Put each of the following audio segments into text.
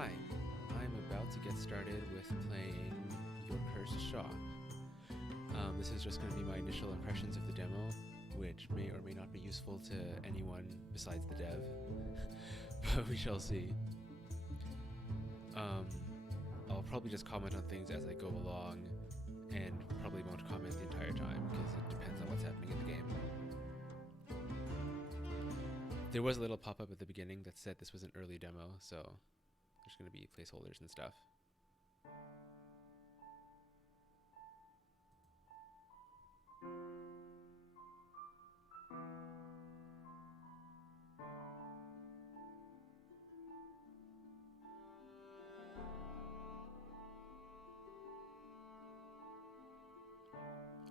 Hi, I'm about to get started with playing Your Cursed Shaw. This is just going to be my initial impressions of the demo, which may or may not be useful to anyone besides the dev, but we shall see. I'll probably just comment on things as I go along, and probably won't comment the entire time, because it depends on what's happening in the game. There was a little pop-up at the beginning that said this was an early demo, so there's going to be placeholders and stuff.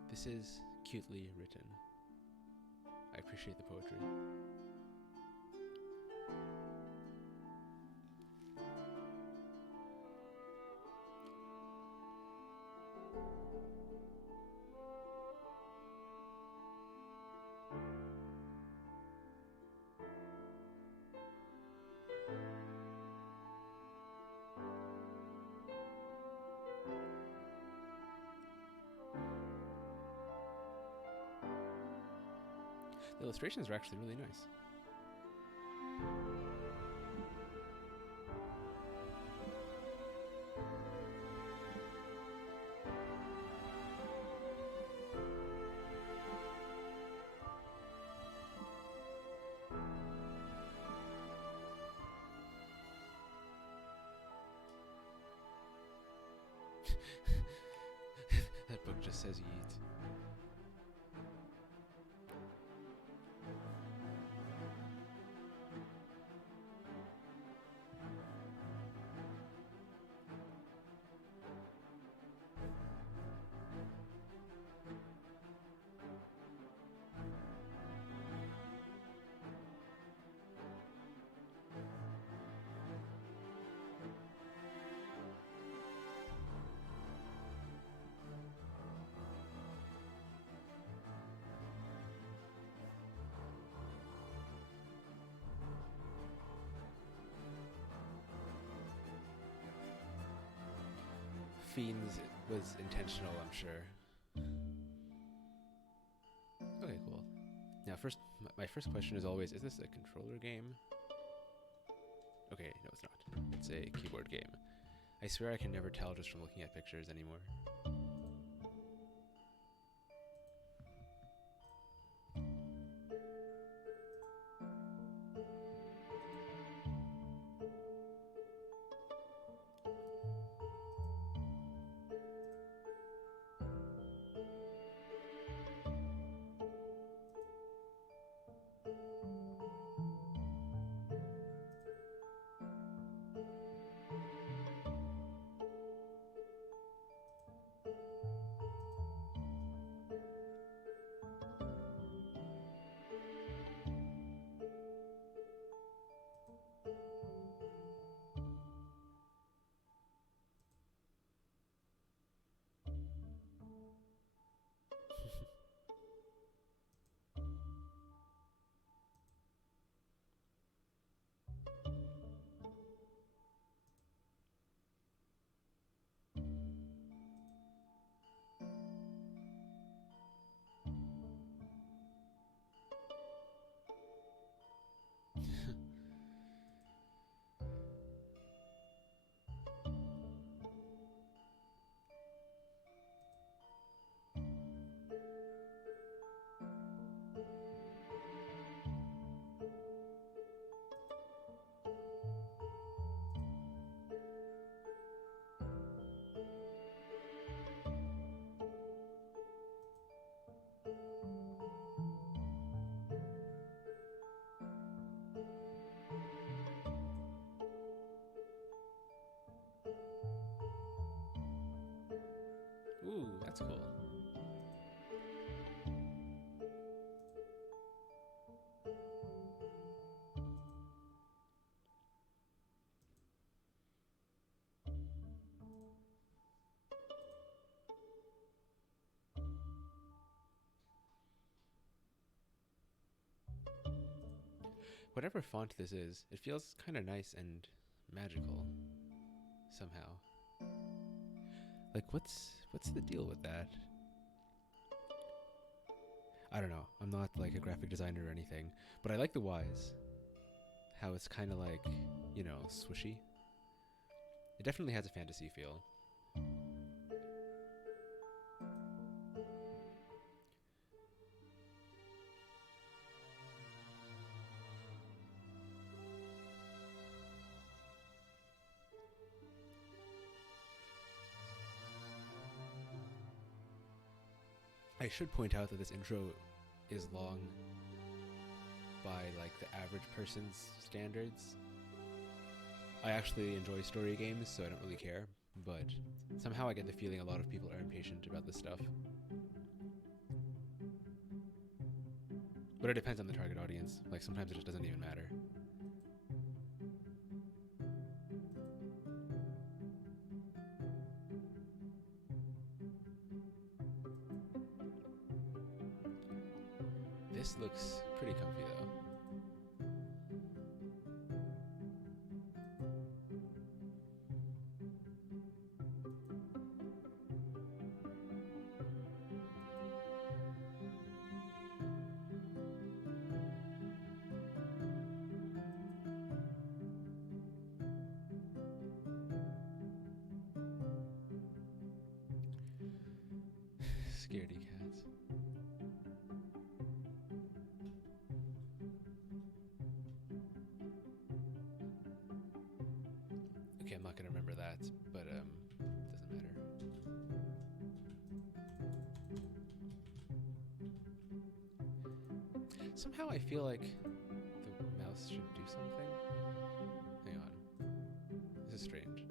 This is cutely written. I appreciate the poetry. The illustrations are actually really nice. That book just says yeet. Fiends was intentional, I'm sure. Okay, cool. Now, my first question is always, is this a controller game? Okay, no, it's not. It's a keyboard game. I swear I can never tell just from looking at pictures anymore. Ooh, that's cool. Whatever font this is, it feels kind of nice and magical. somehow. Like, what's the deal with that? I don't know. I'm not like a graphic designer or anything, but I like the Ys. How it's kind of like, you know, swishy. It definitely has a fantasy feel. I should point out that this intro is long by like the average person's standards. I actually enjoy story games, so I don't really care, but somehow I get the feeling a lot of people are impatient about this stuff. But it depends on the target audience. Like, sometimes it just doesn't even matter. This looks pretty comfy though. Scaredy cats. Okay, I'm not gonna remember that, but doesn't matter. Somehow I feel like the mouse should do something. Hang on. This is strange.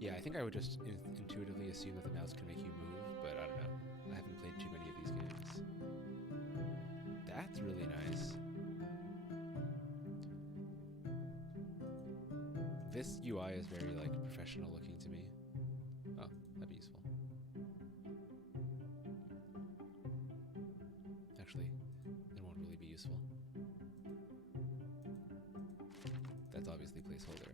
Yeah, I think I would just intuitively assume that the mouse can make you move, but I don't know. I haven't played too many of these games. That's really nice. This UI is very, like, professional looking to me. Oh, that'd be useful. Actually, it won't really be useful. That's obviously placeholder.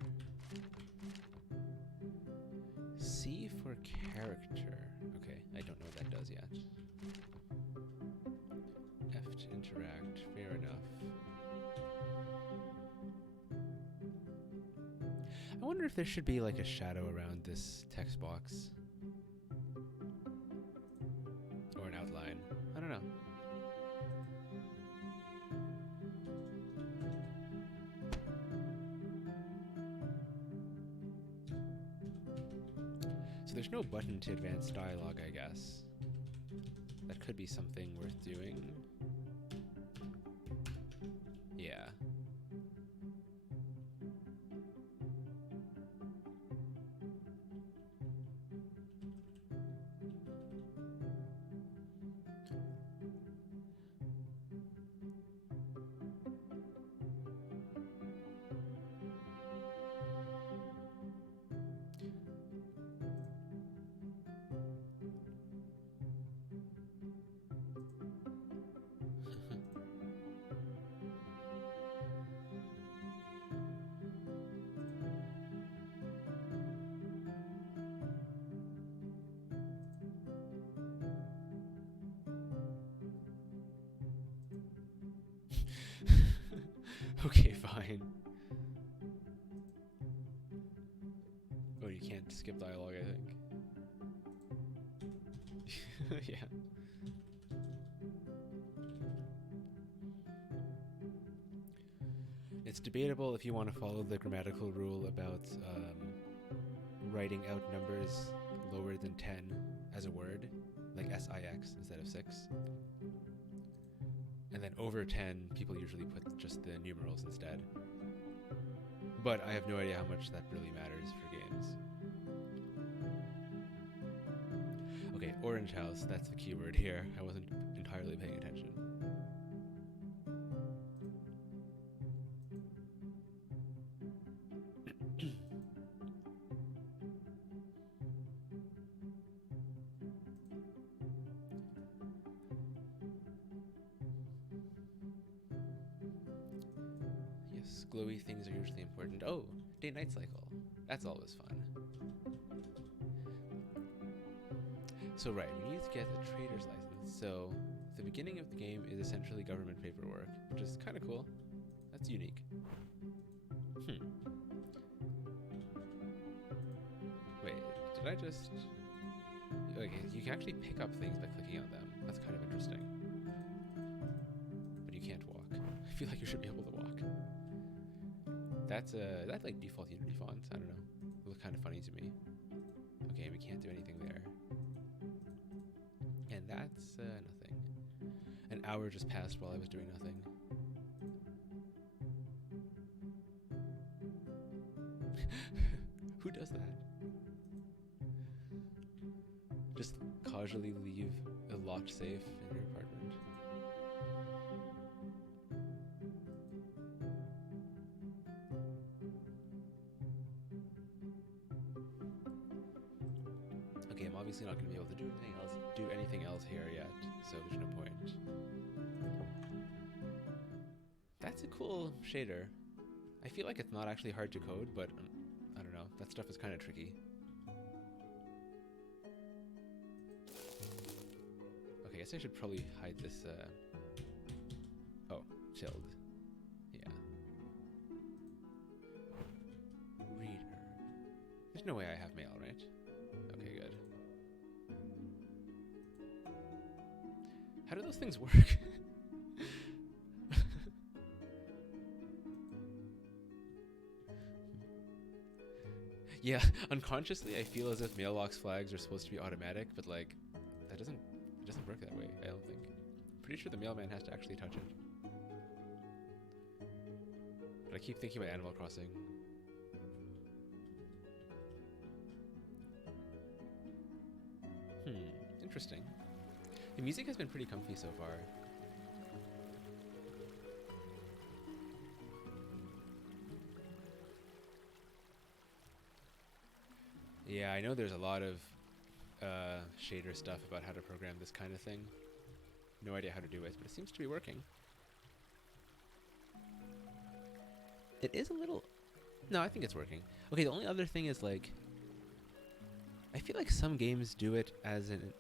C for character. Okay, I don't know what that does yet. F to interact, fair enough. I wonder if there should be like a shadow around this text box. Or an outline. I don't know. So there's no button to advance dialogue, I guess. That could be something worth doing. Yeah. Okay, fine. Oh, you can't skip dialogue, I think. Yeah. It's debatable if you want to follow the grammatical rule about writing out numbers lower than 10 as a word, like SIX instead of 6. And then over 10, people usually put just the numerals instead. But I have no idea how much that really matters for games. Okay, Orange House, that's the keyword here. I wasn't entirely paying attention. those glowy things are usually important. Oh, day-night cycle. That's always fun. So right, we need to get the trader's license. So the beginning of the game is essentially government paperwork, which is kind of cool. That's unique. Wait, did I just... Okay, you can actually pick up things by clicking on them. That's kind of interesting. But you can't walk. I feel like you should be able to walk. That's like default Unity font. I don't know. It looks kind of funny to me. Okay, we can't do anything there. And that's nothing. An hour just passed while I was doing nothing. Who does that? Just casually leave a locked safe in your apartment. Okay, I'm obviously not going to be able to do anything else here yet, so there's no point. That's a cool shader. I feel like it's not actually hard to code, but I don't know. That stuff is kind of tricky. Okay, I guess I should probably hide this. Oh, chilled. Yeah. Reader. There's no way I have mail, right? Okay, good. How do those things work? Yeah, unconsciously I feel as if mailbox flags are supposed to be automatic, but like it doesn't work that way, I don't think. Pretty sure the mailman has to actually touch it. But I keep thinking about Animal Crossing. Interesting. The music has been pretty comfy so far. Yeah, I know there's a lot of shader stuff about how to program this kind of thing. No idea how to do it, but it seems to be working. It is a little... No, I think it's working. Okay, the only other thing is like... I feel like some games do it as an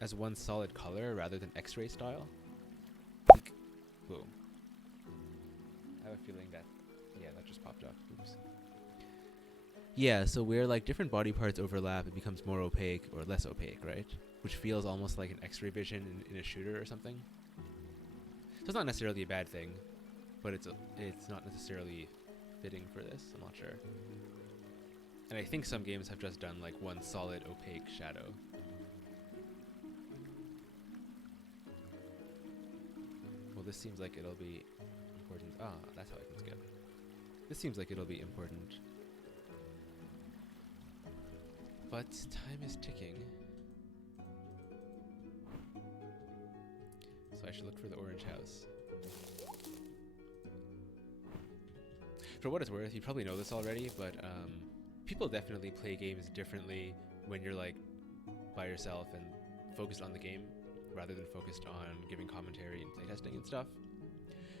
as one solid color rather than X-ray style. Like, boom. I have a feeling that... Yeah, that just popped up. Oops. Yeah, so where like different body parts overlap, it becomes more opaque or less opaque, right? Which feels almost like an X-ray vision in a shooter or something. So it's not necessarily a bad thing, but it's not necessarily fitting for this. I'm not sure. And I think some games have just done like one solid opaque shadow. Well, this seems like it'll be important. Ah, that's how I can skip. This seems like it'll be important. But time is ticking. So I should look for the orange house. For what it's worth, you probably know this already, but people definitely play games differently when you're like by yourself and focused on the game rather than focused on giving commentary and playtesting and stuff.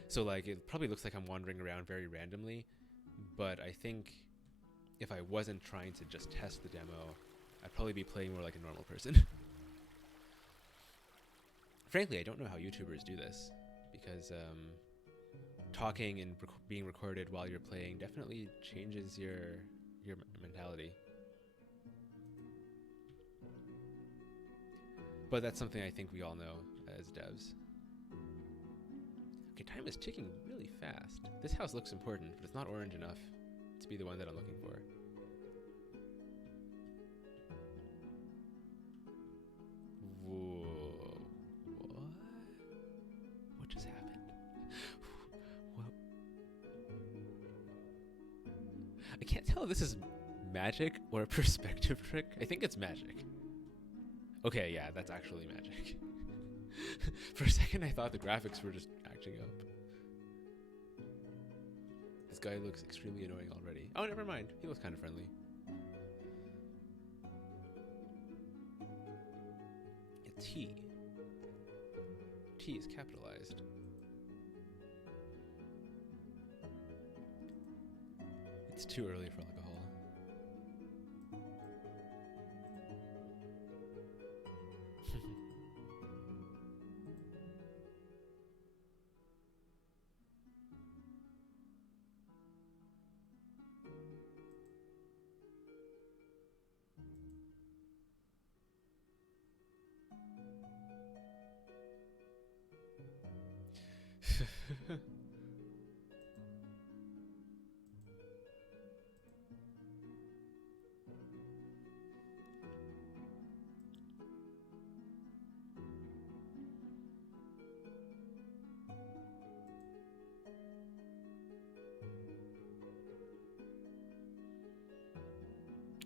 So like it probably looks like I'm wandering around very randomly, but I think if I wasn't trying to just test the demo, I'd probably be playing more like a normal person. Frankly, I don't know how YouTubers do this, because talking and being recorded while you're playing definitely changes your mentality. But that's something I think we all know as devs. Okay, time is ticking really fast. This house looks important, but it's not orange enough to be the one that I'm looking for. Whoa. What? What just happened? What? I can't tell if this is magic or a perspective trick. I think it's magic. Okay, yeah, that's actually magic. For a second I thought the graphics were just acting up. This guy looks extremely annoying already. Oh, never mind. He looks kind of friendly. A T. T is capitalized. It's too early for alcohol.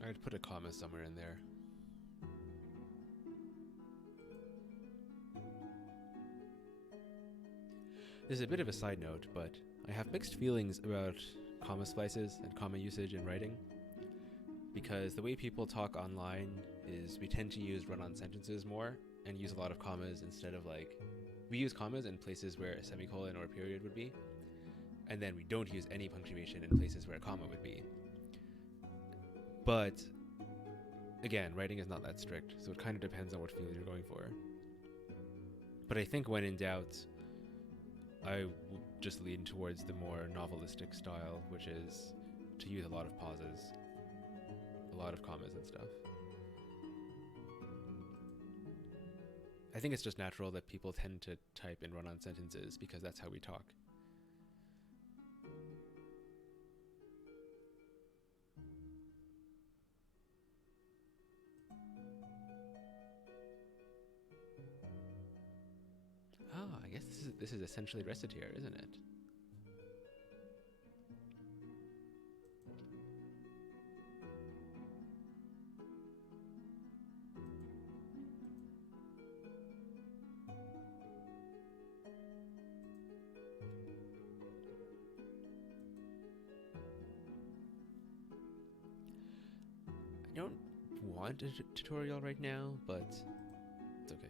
I'd put a comma somewhere in there. This is a bit of a side note, but I have mixed feelings about comma splices and comma usage in writing, because the way people talk online is we tend to use run-on sentences more and use a lot of commas instead of we use commas in places where a semicolon or a period would be, and then we don't use any punctuation in places where a comma would be. But again, writing is not that strict, so it kind of depends on what field you're going for. But I think when in doubt, I would just lean towards the more novelistic style, which is to use a lot of pauses, a lot of commas and stuff. I think it's just natural that people tend to type in run-on sentences because that's how we talk. I guess this is essentially recitative, isn't it? I don't want a tutorial right now, but it's okay.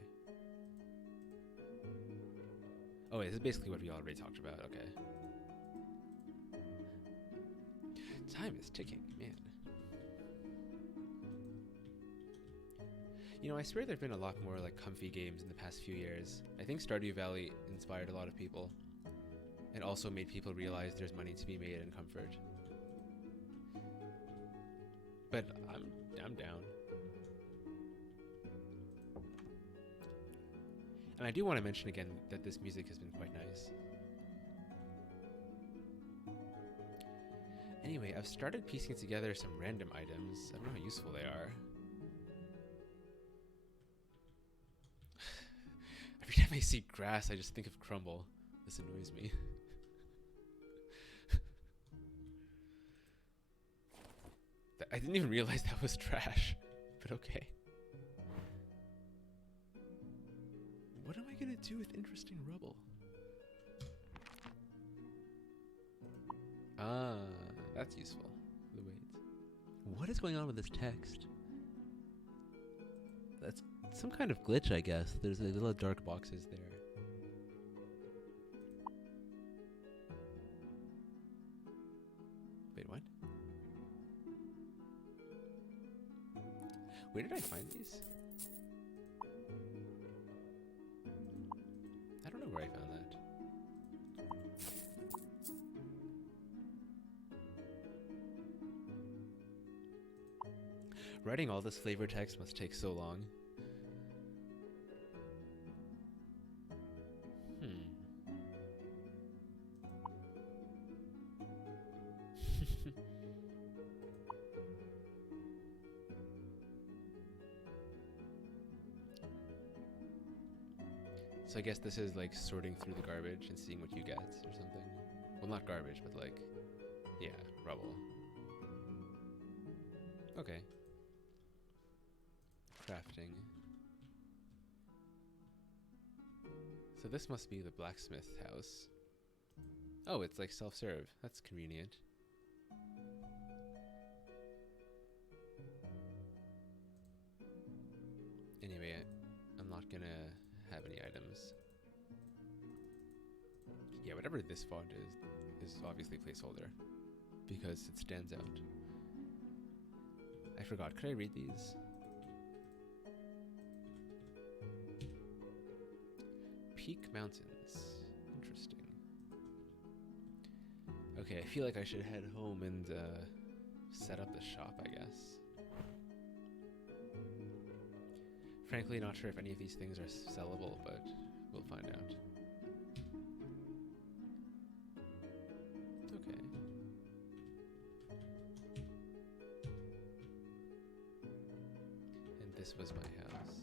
Oh, wait, this is basically what we already talked about, okay. Time is ticking, man. You know, I swear there have been a lot more comfy games in the past few years. I think Stardew Valley inspired a lot of people, and also made people realize there's money to be made in comfort. But I'm down. And I do want to mention again that this music has been quite nice. Anyway, I've started piecing together some random items. I don't know how useful they are. Every time I see grass, I just think of crumble. This annoys me. I didn't even realize that was trash, but okay. What am I gonna do with interesting rubble? Ah, that's useful. The weight. What is going on with this text? That's some kind of glitch, I guess. There's little dark boxes there. Wait, what? Where did I find these? I don't know where I found that. Writing all this flavor text must take so long. So I guess this is sorting through the garbage and seeing what you get or something. Well, not garbage, but yeah, rubble. Okay. Crafting. So this must be the blacksmith house. Oh, it's self-serve. That's convenient. Anyway, I'm not gonna have any items. Yeah, whatever this font is obviously placeholder. because it stands out. I forgot. Could I read these? Peak Mountains. Interesting. Okay, I feel like I should head home and set up the shop, I guess. Frankly, not sure if any of these things are sellable, but we'll find out. Okay. And this was my house.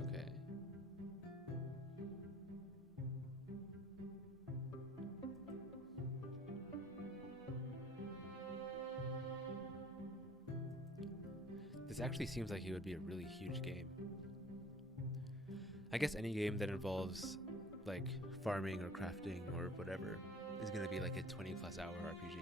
Okay. This actually seems like it would be a really huge game. I guess any game that involves like farming or crafting or whatever is going to be like a 20+ hour RPG.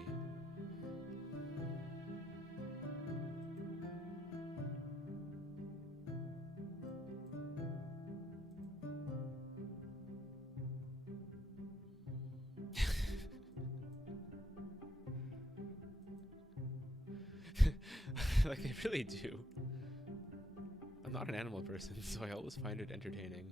Like, I really do. I'm not an animal person, so I always find it entertaining.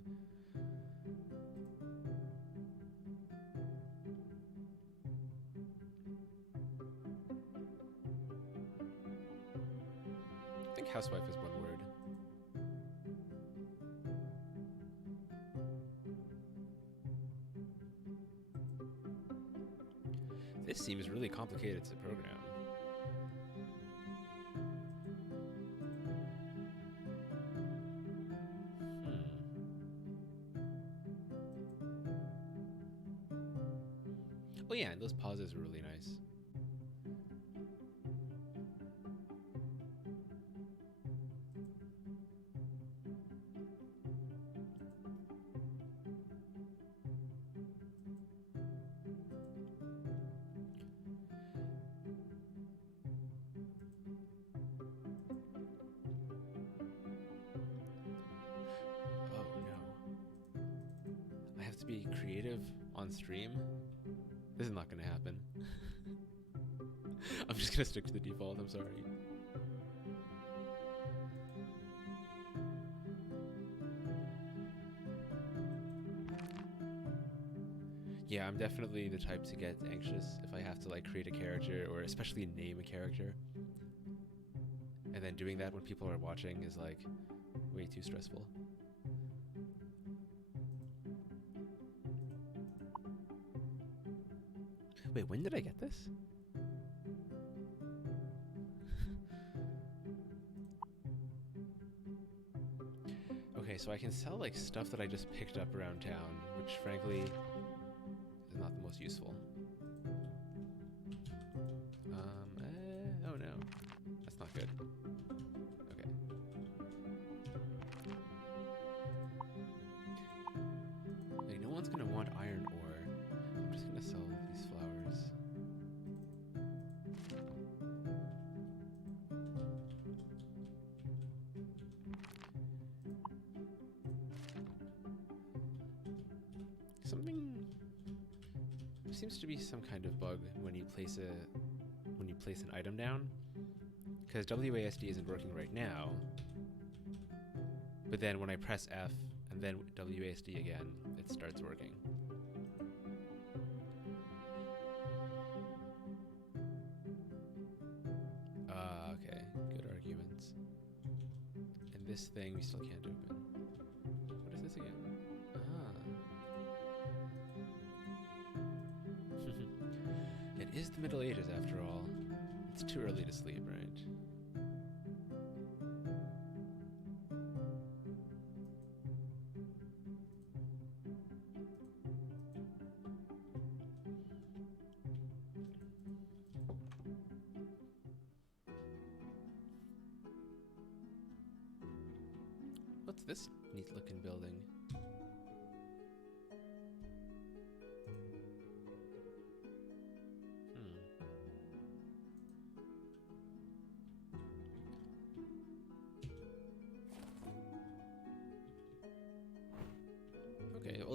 I think housewife is one word. This seems really complicated to program. Oh yeah, and those pauses were really nice. Oh no. I have to be creative on stream? This is not gonna happen. I'm just gonna stick to the default, I'm sorry. Yeah, I'm definitely the type to get anxious if I have to like create a character or especially name a character. And then doing that when people are watching is like way too stressful. Wait, when did I get this? Okay, so I can sell like stuff that I just picked up around town, which frankly is not the most useful. Oh no, that's not good. Okay. Like, no one's gonna want iron ore. I'm just gonna sell these flowers. Something seems to be some kind of bug when you place an item down, because WASD isn't working right now. But then when I press F and then WASD again, it starts working. Okay, good arguments. And this thing we still can't open. What is this again? It is the Middle Ages after all. It's too early to sleep, right? What's this neat looking building?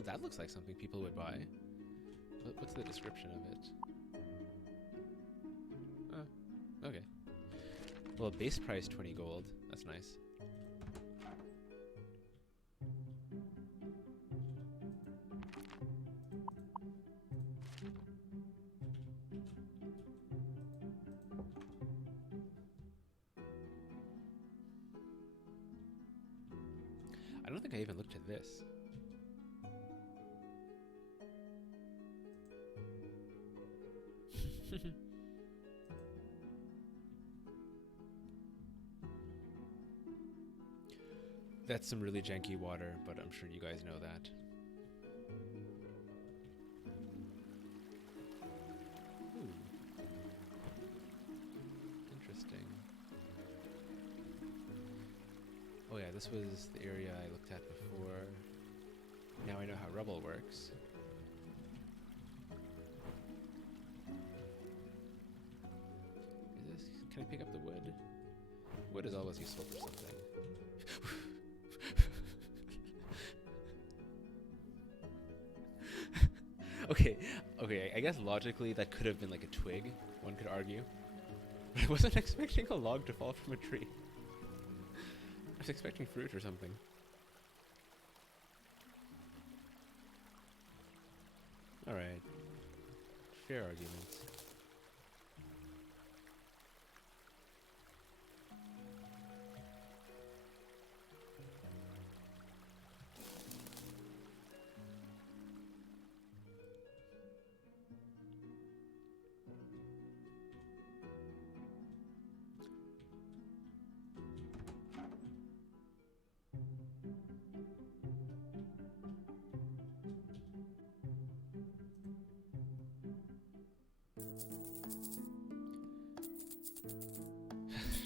Oh, that looks like something people would buy. What's the description of it? Okay. Well, base price 20 gold. That's nice. I don't think I even looked at this. That's some really janky water, but I'm sure you guys know that. Ooh. Interesting. Oh yeah, this was the area I looked at before. Now I know how rubble works. Can I pick up the wood? Wood is always useful for something. Okay, I guess logically that could have been like a twig, one could argue. But I wasn't expecting a log to fall from a tree. I was expecting fruit or something. Alright. Fair arguments.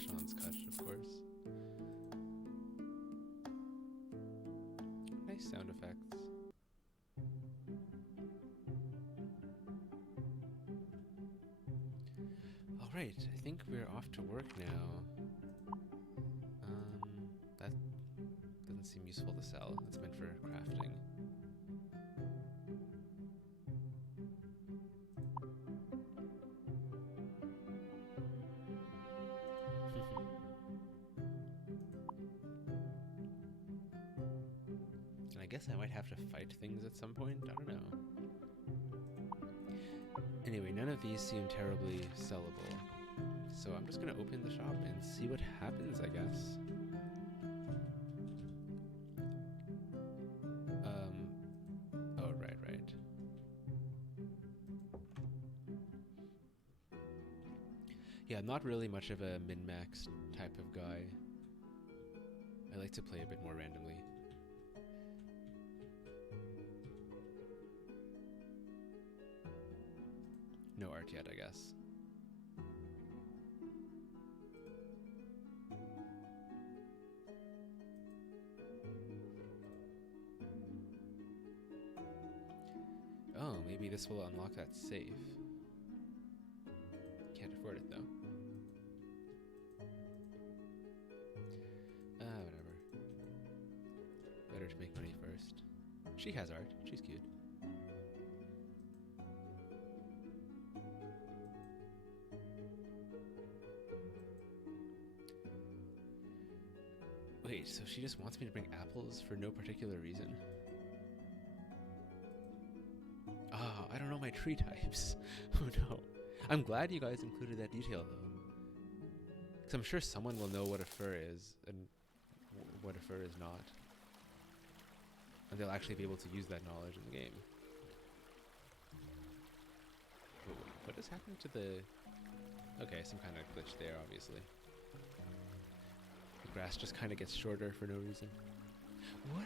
Sean's cut, of course. Nice sound effects. Alright, I think we're off to work now. That doesn't seem useful to sell. It's meant for crafting. I guess I might have to fight things at some point. I don't know. Anyway, none of these seem terribly sellable. So I'm just going to open the shop and see what happens, I guess. Oh, right. Yeah, I'm not really much of a min-max type of guy. I like to play a bit more randomly. No art yet, I guess. Oh, maybe this will unlock that safe. Can't afford it, though. Whatever. Better to make money first. She has art. She's cute. Wait, so she just wants me to bring apples for no particular reason? Ah, I don't know my tree types. Oh no. I'm glad you guys included that detail though. Because I'm sure someone will know what a fir is and what a fir is not. And they'll actually be able to use that knowledge in the game. Ooh, what has happened to the... Okay, some kind of glitch there, obviously. The grass just kind of gets shorter for no reason. What?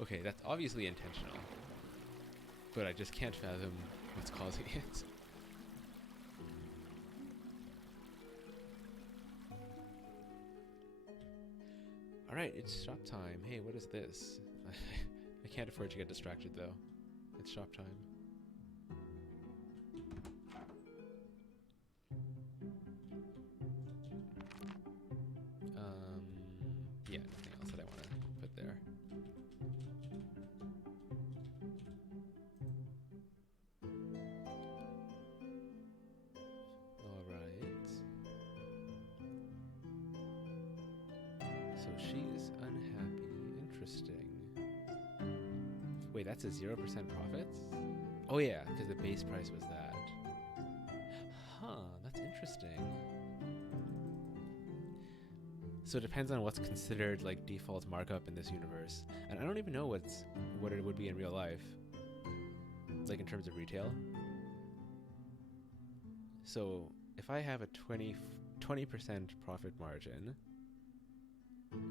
Okay, that's obviously intentional. But I just can't fathom what's causing it. Alright, it's shop time. Hey, what is this? I can't afford to get distracted though. It's shop time. Yeah, nothing else that I want to put there. she's unhappy. Interesting. Wait, that's a 0% profits? Oh yeah, because the base price was that. Huh, that's interesting. So it depends on what's considered like default markup in this universe. And I don't even know what it would be in real life. Like in terms of retail. So if I have a 20% profit margin,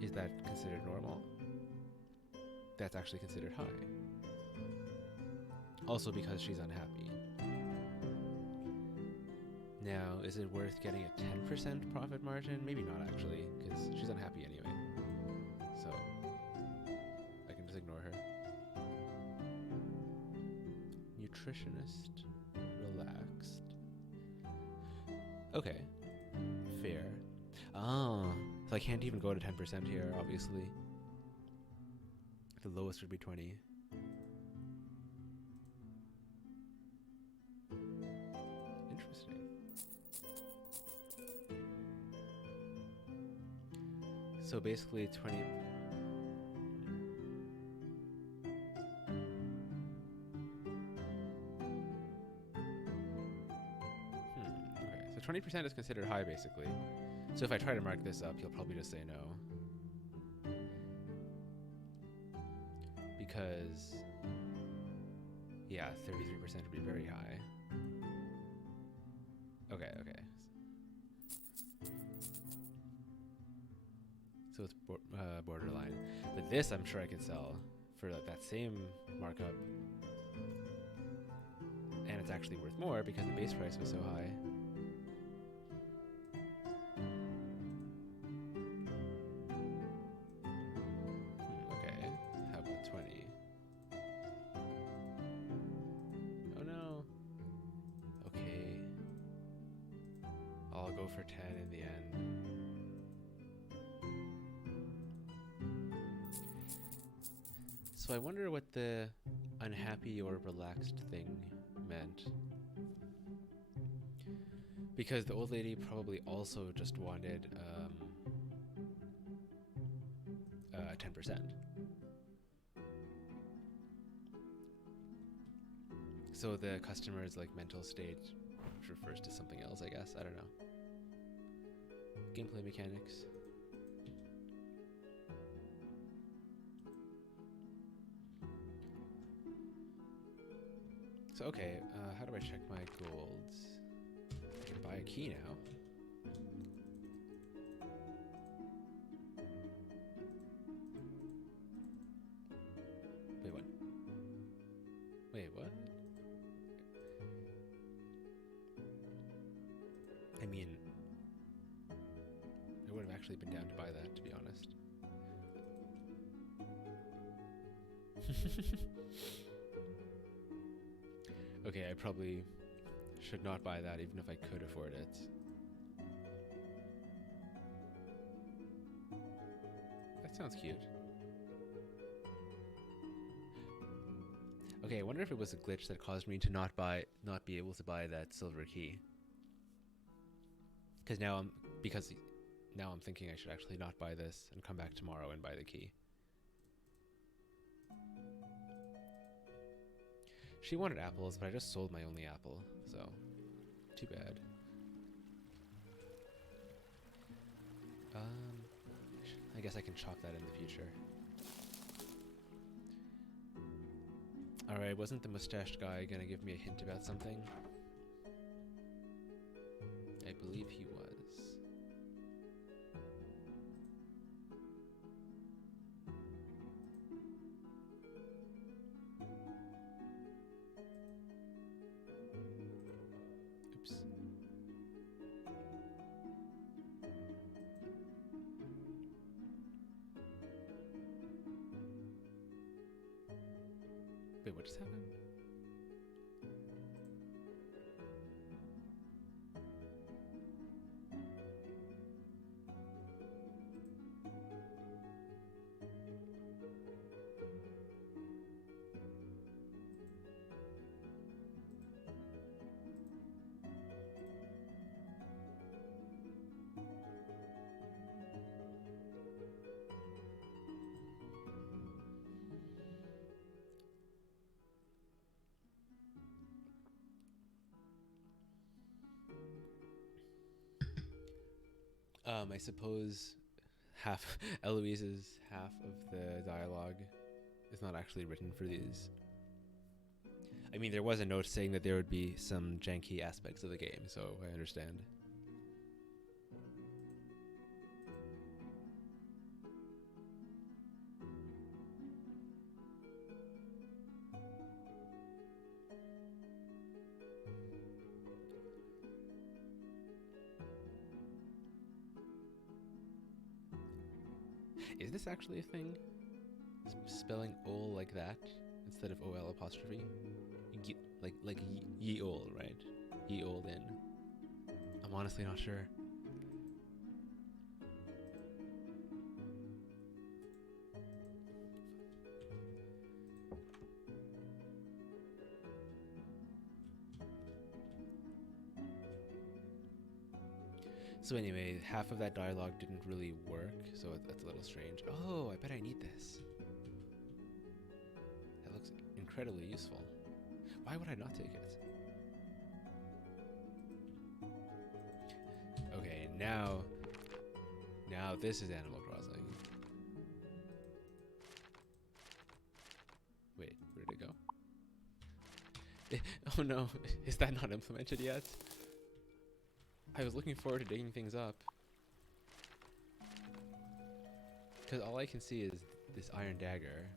is that considered normal? That's actually considered high. Also because she's unhappy. Now, is it worth getting a 10% profit margin? Maybe not actually, because she's unhappy anyway. So, I can just ignore her. Nutritionist, relaxed. Okay, fair. Ah, so I can't even go to 10% here, obviously. The lowest would be 20. Interesting. So basically 20... okay, so 20% is considered high, basically. So if I try to mark this up, he'll probably just say no. Because, yeah, 33% would be very high. Okay. So it's borderline. But this I'm sure I could sell for that same markup. And it's actually worth more because the base price was so high. Okay, how about 20? Oh no. Okay. I'll go for 10 in the end. So I wonder what the unhappy or relaxed thing meant. Because the old lady probably also just wanted 10%. So the customer's like mental state refers to something else, I guess. I don't know. Gameplay mechanics. So okay, how do I check my golds? I can buy a key now. Wait, what? Wait, what? I mean, I would have actually been down to buy that, to be honest. Okay, I probably should not buy that even if I could afford it. That sounds cute. Okay, I wonder if it was a glitch that caused me to not be able to buy that silver key. Because now I'm thinking I should actually not buy this and come back tomorrow and buy the key. She wanted apples, but I just sold my only apple, so too bad. I guess I can chop that in the future. Alright, wasn't the mustached guy gonna give me a hint about something? I believe he was. Oops. Wait, what just happened? I suppose half Eloise's half of the dialogue is not actually written for these. I mean, there was a note saying that there would be some janky aspects of the game, so I understand. Is this actually a thing? Spelling ol like that instead of ol apostrophe? Like ye ol, right? Ye old in. I'm honestly not sure. So anyway, half of that dialogue didn't really work, so that's a little strange. Oh, I bet I need this. That looks incredibly useful. Why would I not take it? Okay, now this is Animal Crossing. Wait, where did it go? Oh no, is that not implemented yet? I was looking forward to digging things up. Because all I can see is this iron dagger.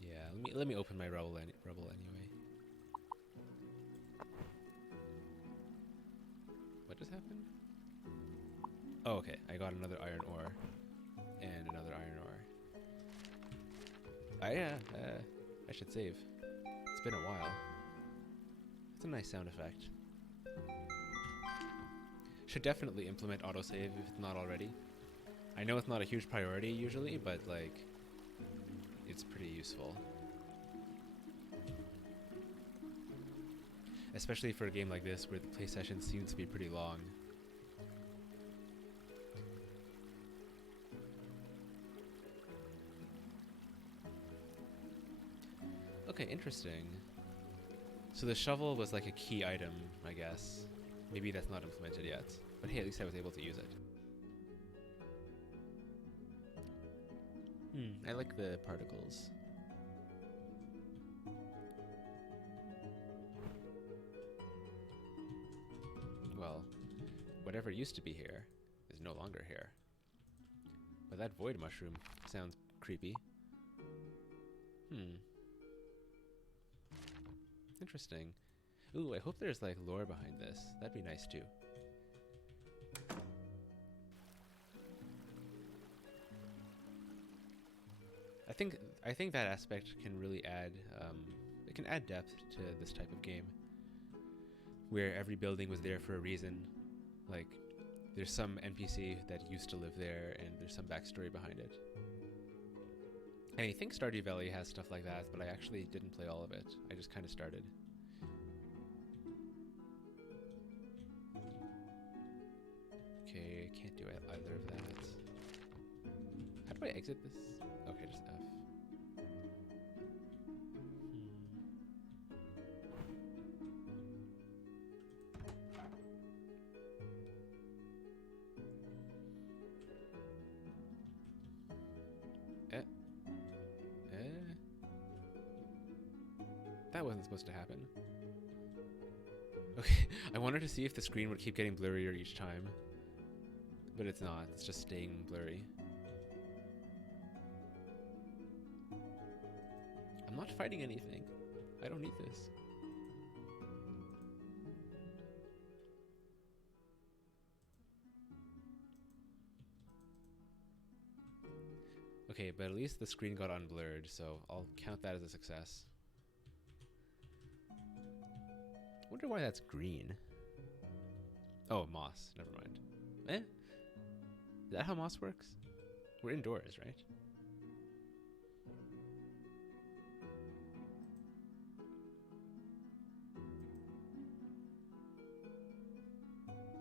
Yeah, let me open my rebel anyway. What just happened? Oh, okay. I got another iron ore. And another iron ore. I should save. It's been a while. It's a nice sound effect. Should definitely implement autosave if it's not already. I know it's not a huge priority usually, but like, it's pretty useful. Especially for a game like this where the play session seems to be pretty long. Okay, interesting. So the shovel was like a key item, I guess. Maybe that's not implemented yet. But hey, at least I was able to use it. I like the particles. Well, whatever used to be here is no longer here. But that void mushroom sounds creepy. Interesting. Ooh, I hope there's like lore behind this. That'd be nice too. I think that aspect can really add it can add depth to this type of game, where every building was there for a reason. Like, there's some NPC that used to live there, and there's some backstory behind it. And I think Stardew Valley has stuff like that, but I actually didn't play all of it. I just kind of started. Okay, I can't do either of that. How do I exit this? Okay, just F. That wasn't supposed to happen. Okay, I wanted to see if the screen would keep getting blurrier each time. But it's not, it's just staying blurry. I'm not fighting anything. I don't need this. Okay, but at least the screen got unblurred, so I'll count that as a success. Wonder why that's green. Oh, moss. Never mind. Eh? Is that how moss works? We're indoors, right?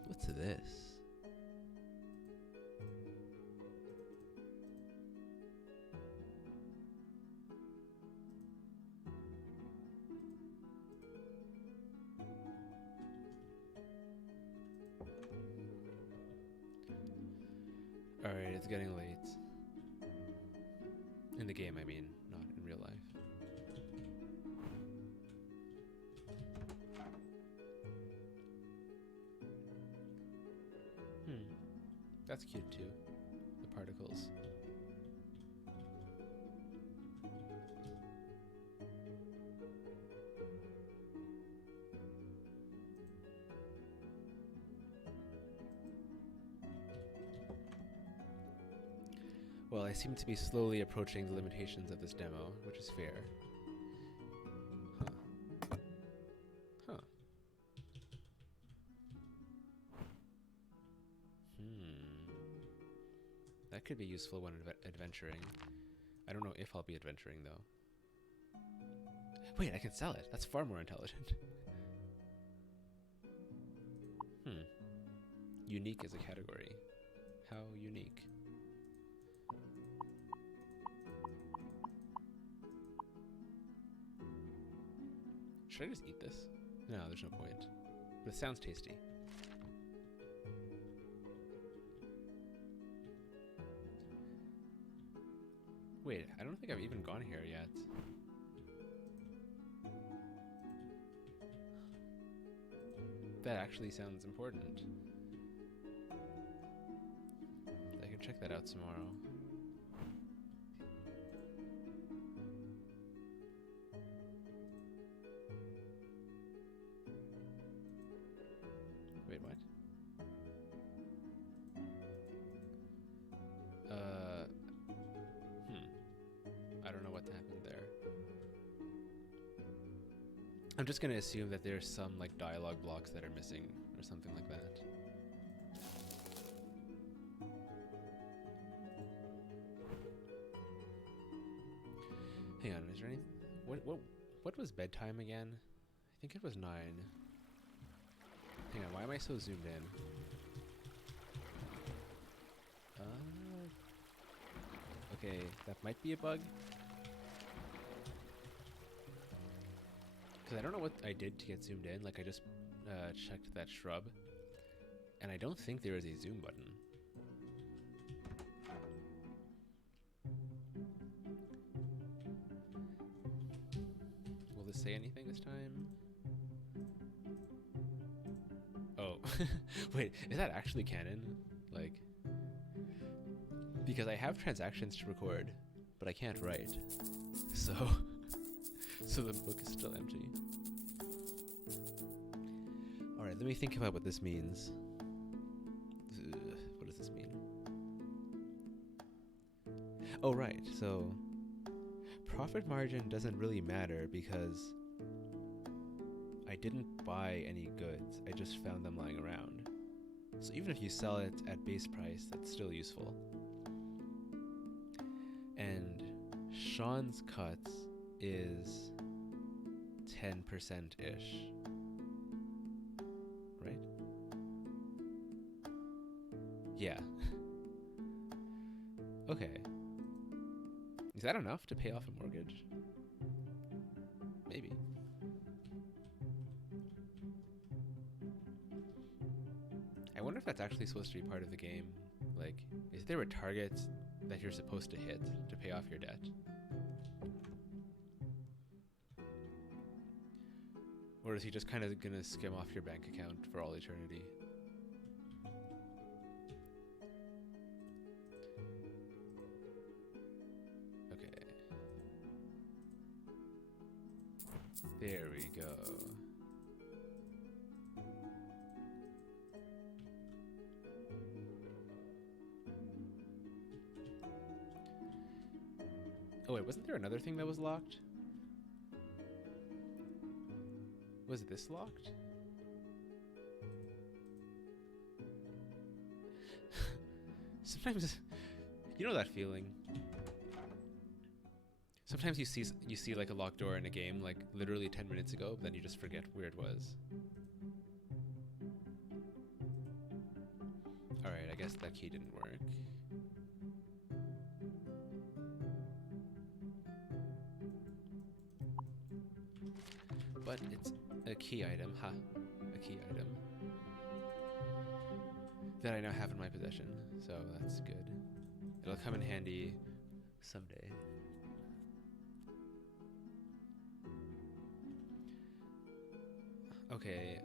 What's this? It's getting late. In the game, I mean, not in real life. That's cute too. The particles. Well, I seem to be slowly approaching the limitations of this demo, which is fair. Huh. Huh. That could be useful when adventuring. I don't know if I'll be adventuring, though. Wait, I can sell it. That's far more intelligent. Unique as a category. How unique. Should I just eat this? No, there's no point. But it sounds tasty. Wait, I don't think I've even gone here yet. That actually sounds important. I can check that out tomorrow. Wait, what? I don't know what happened there. I'm just gonna assume that there's some like dialogue blocks that are missing or something like that. Hang on, is there any? What was bedtime again? I think it was 9. Hang on, why am I so zoomed in? Okay, that might be a bug. Because I don't know what I did to get zoomed in. Like, I just checked that shrub. And I don't think there is a zoom button. Will this say anything this time? Oh. Wait, is that actually canon? Like... Because I have transactions to record, but I can't write. So the book is still empty. Alright, let me think about what this means. What does this mean? Oh, right, so profit margin doesn't really matter because I didn't buy any goods, I just found them lying around. So even if you sell it at base price, that's still useful. And Sean's cuts is 10%-ish. Right? Yeah. Okay. Is that enough to pay off a mortgage? Maybe. I wonder if that's actually supposed to be part of the game. Like, is there a target that you're supposed to hit to pay off your debt? Or is he just kind of gonna skim off your bank account for all eternity? Okay. There we go. Oh wait, wasn't there another thing that was locked? Was this locked? Sometimes, you know that feeling. Sometimes you see like a locked door in a game like literally 10 minutes ago, but then you just forget where it was. Alright, I guess that key didn't work. But it's a key item, a key item that I now have in my possession, so that's good. It'll come in handy someday. Okay,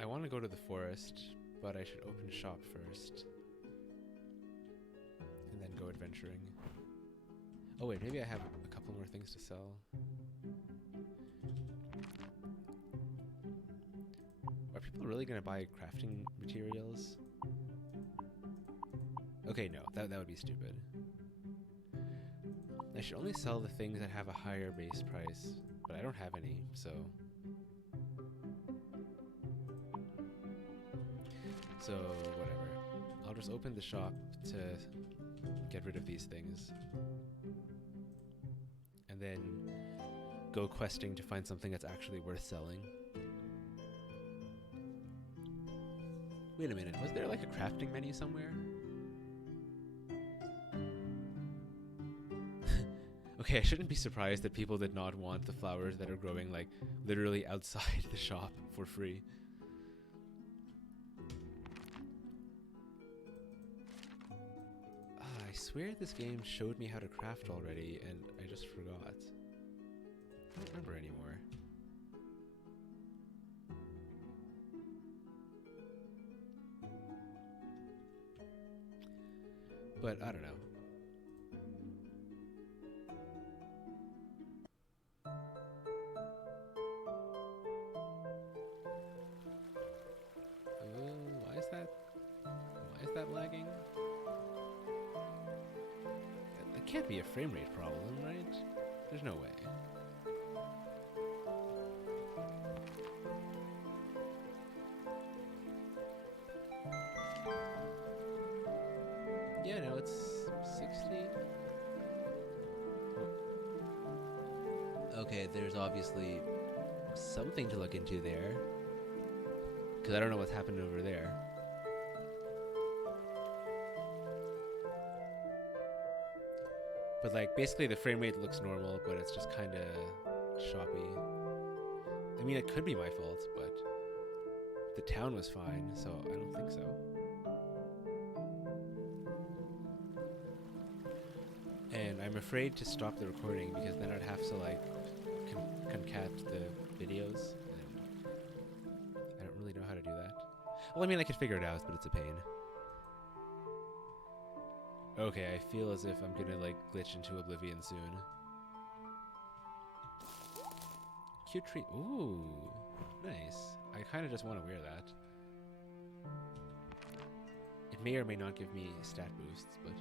I want to go to the forest, but I should open shop first. And then go adventuring. Oh wait, maybe I have a couple more things to sell. Are people really gonna buy crafting materials? Okay, no, that would be stupid. I should only sell the things that have a higher base price, but I don't have any, so... So, whatever. I'll just open the shop to get rid of these things. And then go questing to find something that's actually worth selling. Wait a minute, was there like a crafting menu somewhere? Okay, I shouldn't be surprised that people did not want the flowers that are growing like literally outside the shop for free. I swear this game showed me how to craft already and I just forgot. I don't remember anymore. But I don't know. Why is that lagging? That can't be a frame rate problem, right? There's no way. Yeah, no, it's 60. Okay, there's obviously something to look into there. Because I don't know what's happened over there. But like, basically the frame rate looks normal, but it's just kind of choppy. I mean, it could be my fault, but the town was fine, so I don't think so. And I'm afraid to stop the recording because then I'd have to like concat the videos. And I don't really know how to do that. Well, I mean, I could figure it out, but it's a pain. Okay, I feel as if I'm gonna like glitch into oblivion soon. Cute tree. Ooh, nice. I kind of just want to wear that. It may or may not give me stat boosts, but...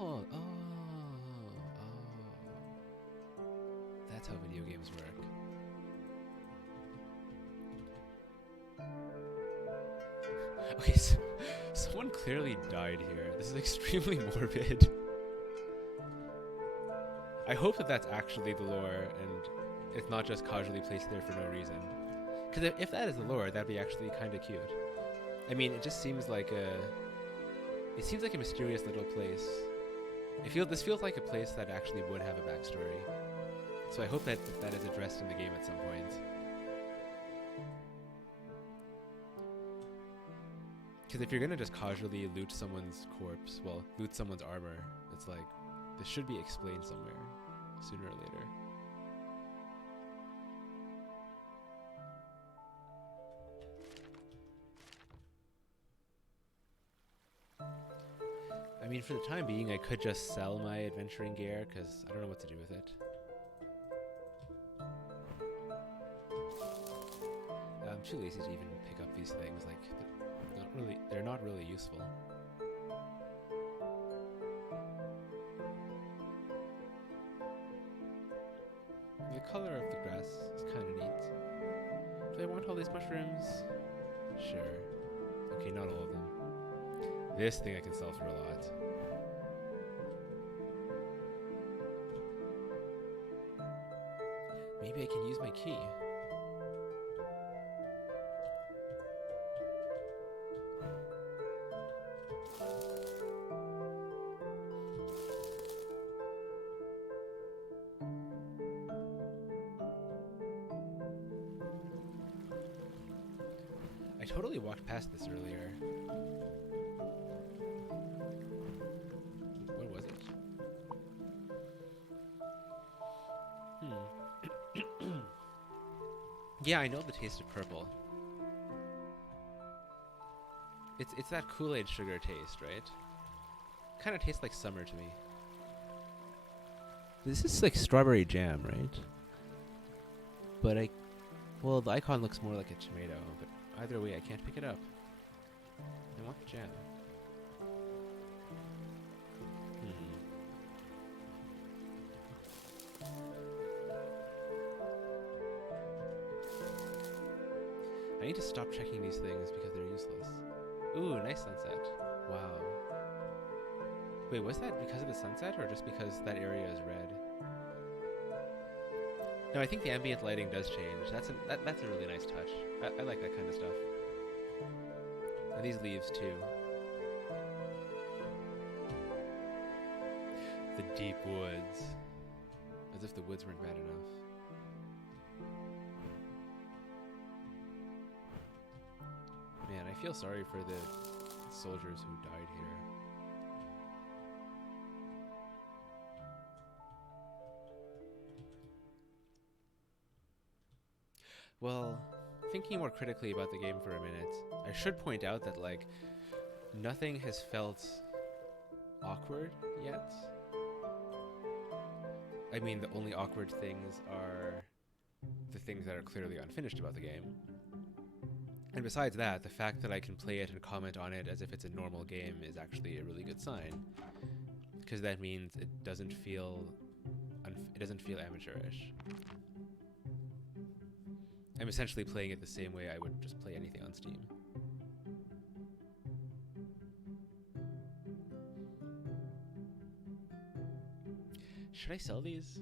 Oh. That's how video games work. Okay, so someone clearly died here. This is extremely morbid. I hope that that's actually the lore and it's not just casually placed there for no reason. Because if that is the lore, that'd be actually kind of cute. I mean, it just seems like it seems like a mysterious little place. This feels like a place that actually would have a backstory. So I hope that that is addressed in the game at some point. Because if you're gonna just casually loot someone's corpse, well, loot someone's armor, it's like, this should be explained somewhere, sooner or later. I mean, for the time being, I could just sell my adventuring gear, because I don't know what to do with it. I'm too lazy to even pick up these things, like, they're not really useful. The color of the grass is kind of neat. Do I want all these mushrooms? Sure. Okay, not all of them. This thing I can sell for a lot. Maybe I can use my key. I totally walked past this earlier. Yeah, I know the taste of purple. It's that Kool-Aid sugar taste, right? Kind of tastes like summer to me. This is like strawberry jam, right? But well, the icon looks more like a tomato, but either way, I can't pick it up. I want the jam. I need to stop checking these things because they're useless. Ooh, nice sunset. Wow. Wait, was that because of the sunset or just because that area is red? No, I think the ambient lighting does change. That's a really nice touch. I like that kind of stuff. And these leaves too. The deep woods. As if the woods weren't bad enough. Man, I feel sorry for the soldiers who died here. Well, thinking more critically about the game for a minute, I should point out that, like, nothing has felt awkward yet. I mean, the only awkward things are the things that are clearly unfinished about the game. And besides that, the fact that I can play it and comment on it as if it's a normal game is actually a really good sign. Because that means it doesn't feel amateurish. I'm essentially playing it the same way I would just play anything on Steam. Should I sell these?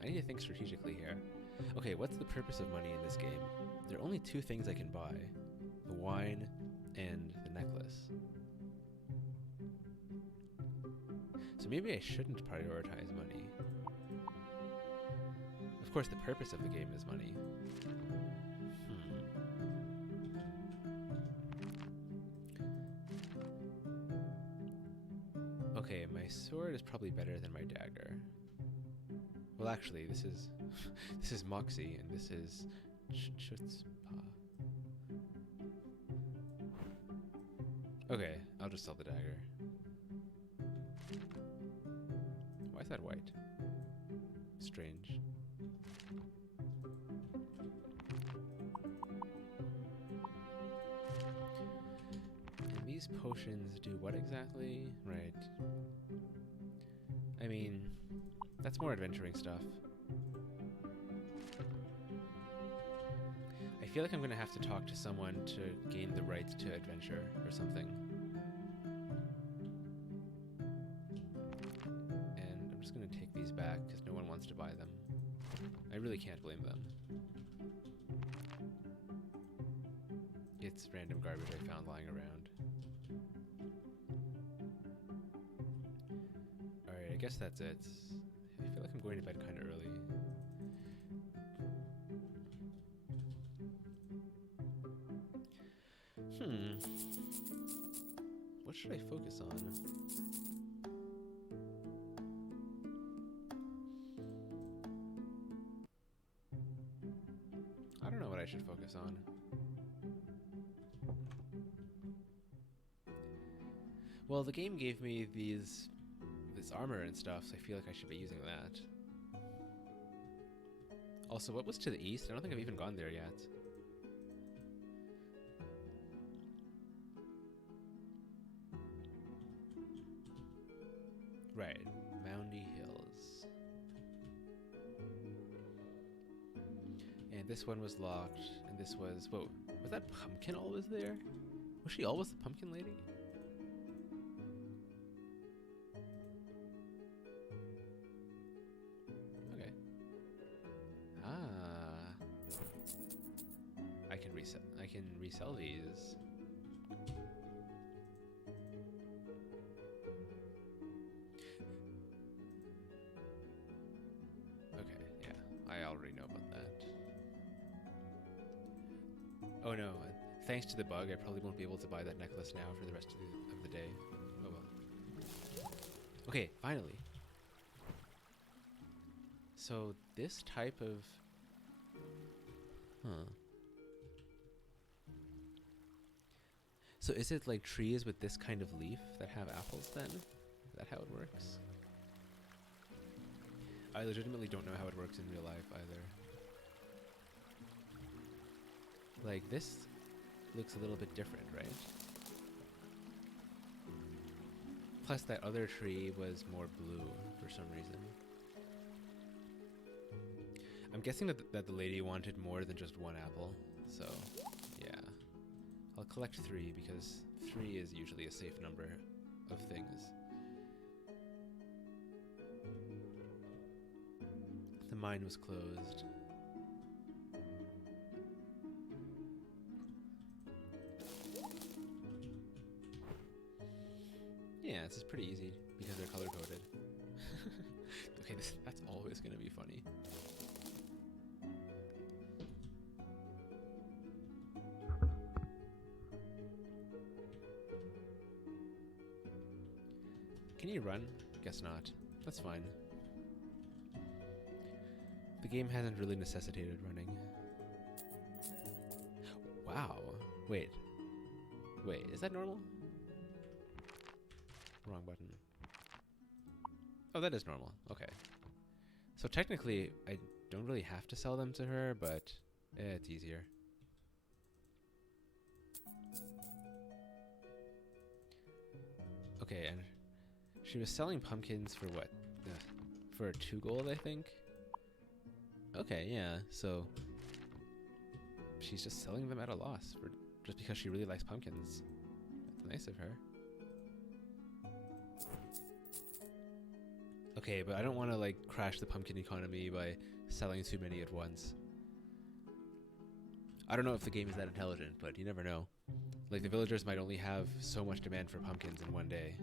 I need to think strategically here. Okay, what's the purpose of money in this game? There are only two things I can buy. The wine and the necklace. So maybe I shouldn't prioritize money. Of course, the purpose of the game is money. Okay, my sword is probably better than my dagger. Well, actually, this is this is Moxie, and this is Chutzpah. Okay, I'll just sell the dagger. Why is that white? Strange. And these potions do what exactly? Right. I mean, that's more adventuring stuff. I feel like I'm gonna have to talk to someone to gain the right to adventure or something. And I'm just gonna take these back because no one wants to buy them. I really can't blame them. It's random garbage I found lying around. Alright, I guess that's it. I feel like I'm going to bed kind of early. What should I focus on? I don't know what I should focus on. Well, the game gave me this armor and stuff, so I feel like I should be using that. Also, what was to the east? I don't think I've even gone there yet. Right, Moundy Hills. And this one was locked, and this was... Whoa, was that pumpkin always there? Was she always the pumpkin lady? Okay. Ah. I can resell these. Okay, yeah, I already know about that. Oh no, thanks to the bug, I probably won't be able to buy that necklace now for the rest of the day. Oh well. Okay, finally. So this type of Huh. So is it like trees with this kind of leaf that have apples then? Is that how it works? I legitimately don't know how it works in real life either. Like, this looks a little bit different, right? Plus that other tree was more blue for some reason. I'm guessing that the lady wanted more than just one apple, so yeah. I'll collect 3 because 3 is usually a safe number of things. The mine was closed. Yeah, this is pretty easy because they're color coded. Okay, that's always gonna be funny. Can you run? Guess not. That's fine. The game hasn't really necessitated running. Wow. Wait, is that normal? Wrong button. Oh, that is normal. Okay. So technically, I don't really have to sell them to her, but it's easier. Okay, and she was selling pumpkins for what? For 2 gold, I think? Okay, yeah, so she's just selling them at a loss for just because she really likes pumpkins. That's nice of her. Okay, but I don't want to like crash the pumpkin economy by selling too many at once. I don't know if the game is that intelligent, but you never know. Like, the villagers might only have so much demand for pumpkins in one day.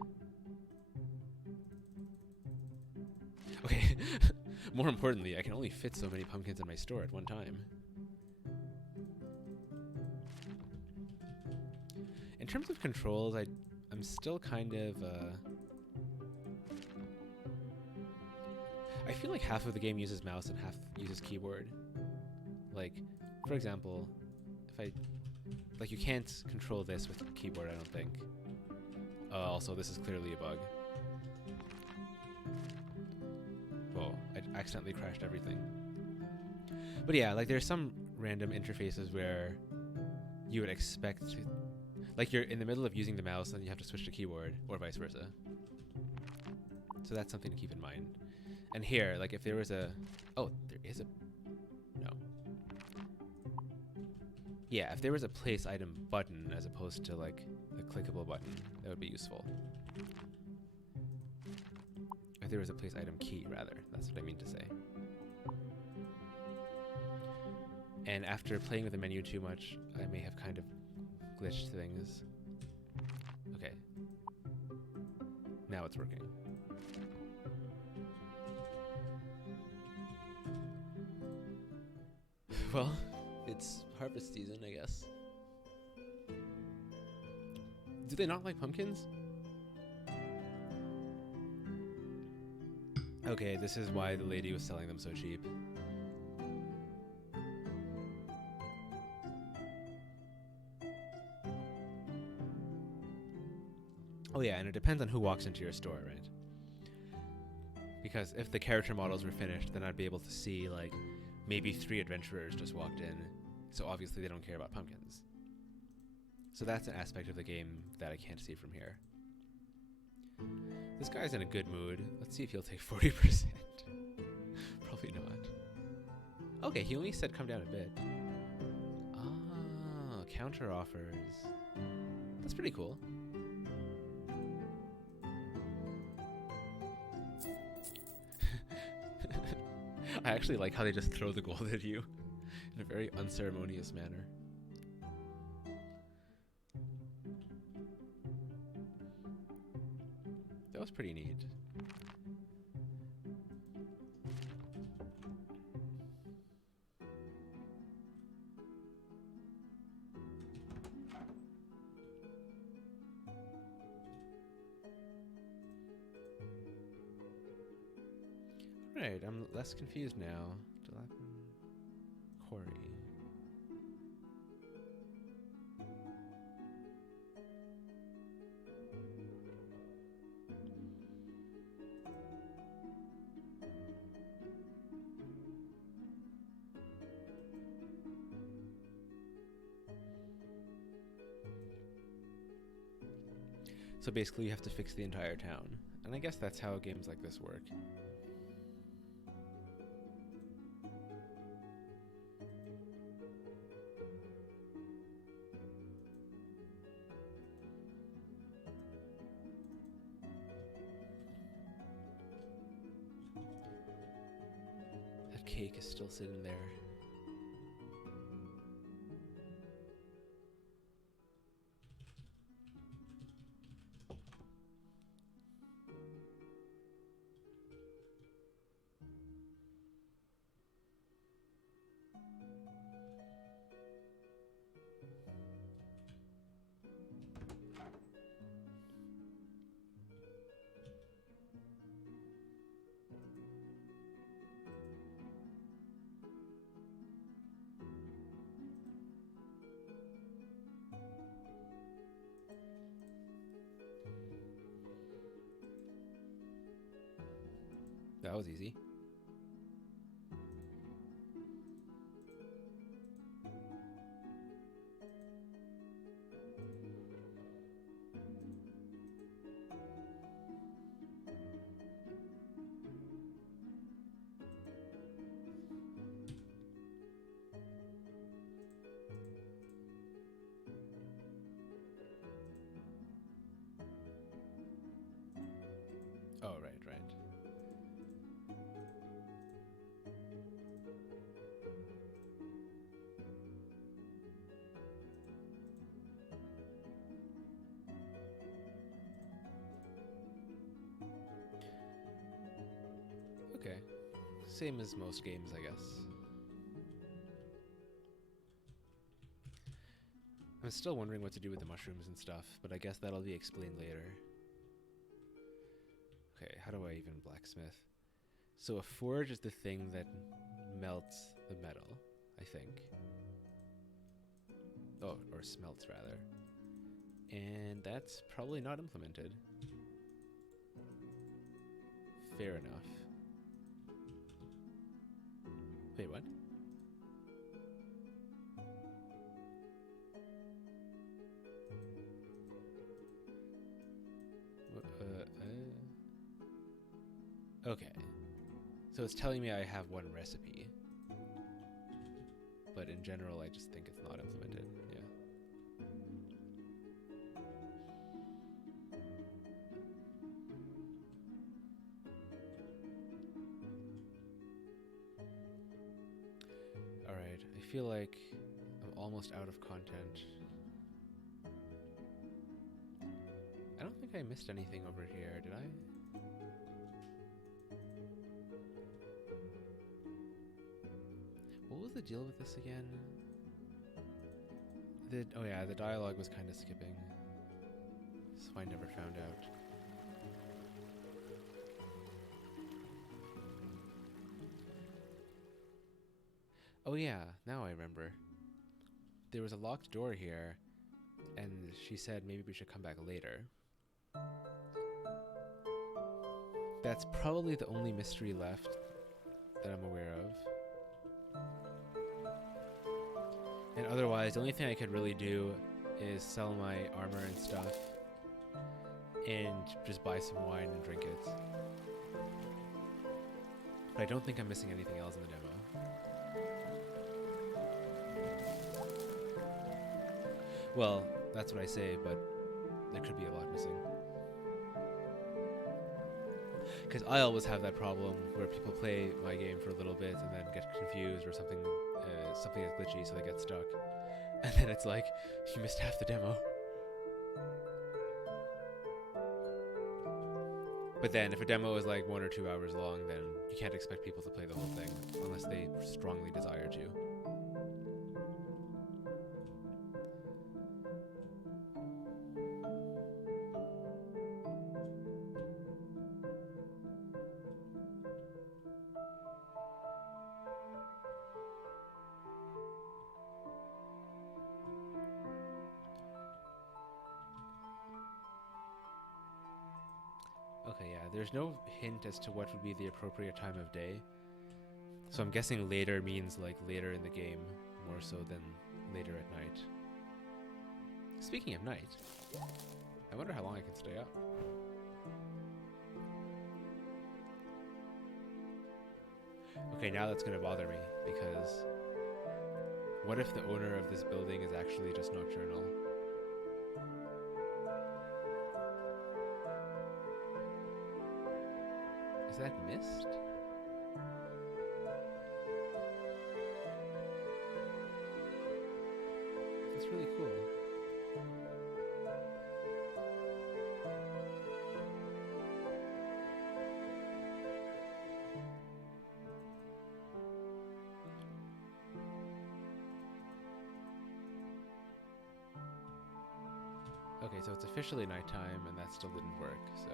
Okay, more importantly, I can only fit so many pumpkins in my store at one time. In terms of controls, I'm still kind of, I feel like half of the game uses mouse and half uses keyboard. Like, for example, if I... Like, you can't control this with keyboard, I don't think. Also, this is clearly a bug. Whoa, I accidentally crashed everything. But yeah, like, there's some random interfaces where you would expect to... Like, you're in the middle of using the mouse and you have to switch to keyboard, or vice versa. So that's something to keep in mind. And here, like, if there was a... Oh, there is a... No. Yeah, if there was a place item button as opposed to, like, a clickable button, that would be useful. If there was a place item key, rather. That's what I mean to say. And after playing with the menu too much, I may have kind of glitched things. Okay. Now it's working. Well, it's harvest season, I guess. Do they not like pumpkins? Okay, this is why the lady was selling them so cheap. Oh yeah, and it depends on who walks into your store, right? Because if the character models were finished, then I'd be able to see, like, maybe 3 adventurers just walked in, so obviously they don't care about pumpkins. So that's an aspect of the game that I can't see from here. This guy's in a good mood. Let's see if he'll take 40%. Probably not. Okay, he only said come down a bit. Ah, counter offers. That's pretty cool. I actually like how they just throw the gold at you in a very unceremonious manner. That was pretty neat. Right, I'm less confused now. quarry. So basically you have to fix the entire town. And I guess that's how games like this work. That cake is still sitting there. That was easy. Oh, right, right. Okay. Same as most games, I guess. I'm still wondering what to do with the mushrooms and stuff, but I guess that'll be explained later. Okay, how do I even blacksmith? So a forge is the thing that melts the metal, I think. Oh, or smelts rather. And that's probably not implemented. Fair enough. Wait, what? Okay. So it's telling me I have one recipe. But in general, I just think it's not implemented. Yeah. Alright, I feel like I'm almost out of content. I don't think I missed anything over here, did I? What was the deal with this again? Oh yeah, the dialogue was kind of skipping, so I never found out. Oh yeah, now I remember. There was a locked door here, and she said maybe we should come back later. That's probably the only mystery left that I'm aware of. And otherwise, the only thing I could really do is sell my armor and stuff and just buy some wine and drink it. But I don't think I'm missing anything else in the demo. Well, that's what I say, but there could be a lot missing. Because I always have that problem where people play my game for a little bit and then get confused or something is glitchy, so they get stuck. And then it's like, you missed half the demo. But then if a demo is like 1 or 2 hours long, then you can't expect people to play the whole thing unless they strongly desire to. there's no hint as to what would be the appropriate time of day. So I'm guessing later means like later in the game, more so than later at night. Speaking of night, I wonder how long I can stay up. Okay, now that's gonna bother me, because what if the owner of this building is actually just nocturnal? Is that mist? That's really cool. Okay, so it's officially nighttime, and that still didn't work, so...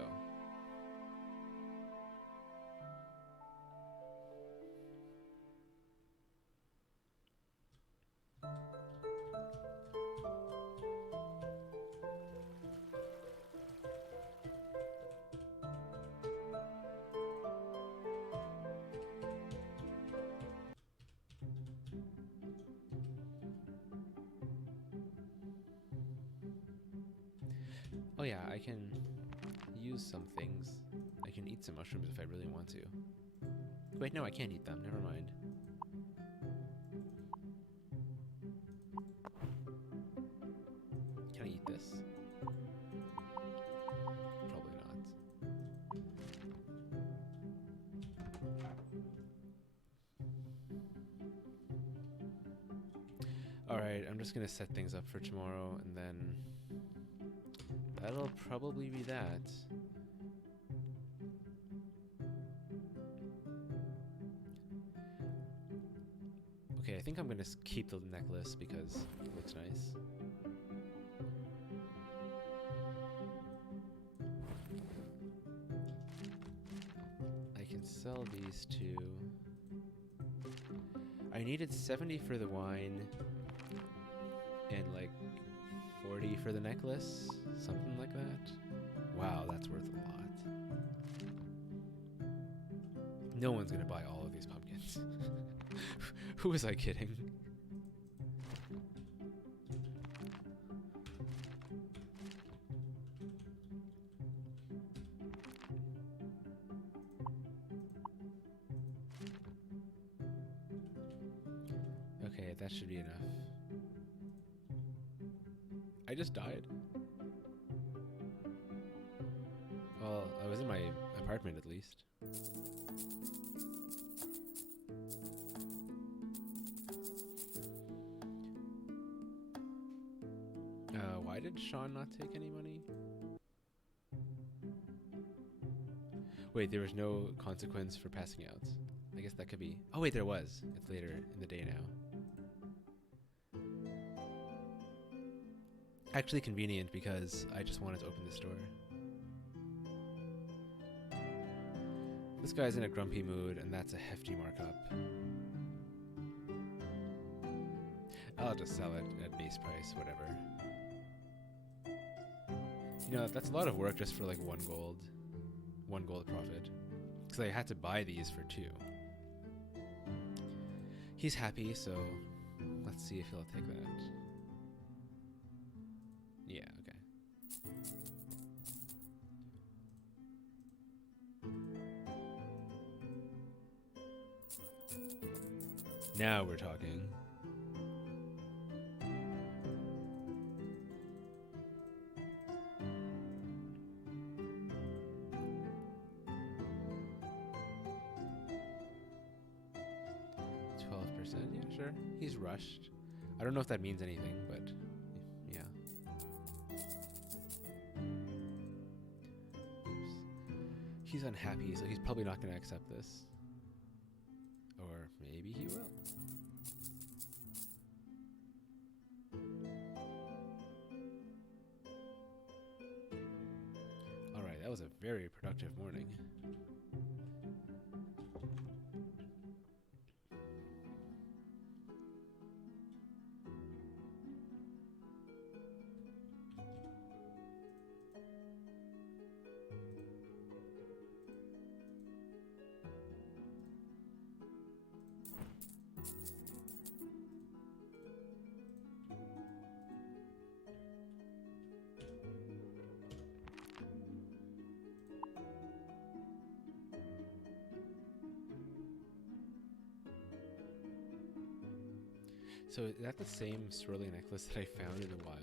Oh yeah, I can use some things. I can eat some mushrooms if I really want to. Wait, no, I can't eat them. Never mind. Can I eat this? Probably not. Alright, I'm just gonna set things up for tomorrow, and then... that'll probably be that. Okay, I think I'm gonna keep the necklace because it looks nice. I can sell these two. I needed 70 for the wine and like 40 for the necklace, something like that. Wow, that's worth a lot. No one's gonna buy all of these pumpkins. Who was I kidding? Okay, that should be enough. I just died. Well, I was in my apartment at least. Why did Sean not take any money? Wait, there was no consequence for passing out. I guess that could be... oh wait, there was. It's later in the day now. Actually convenient because I just wanted to open the store. This guy's in a grumpy mood, and that's a hefty markup. I'll just sell it at base price, whatever. You know, that's a lot of work just for like 1 gold. 1 gold profit. Because I had to buy these for 2. He's happy, so let's see if he'll take that. Yeah, okay. Now we're talking. Yeah, sure. He's rushed. I don't know if that means anything, but yeah. He's unhappy, so he's probably not going to accept this. Or maybe he will. Alright, that was a very productive morning. So is that the same swirly necklace that I found in the wild?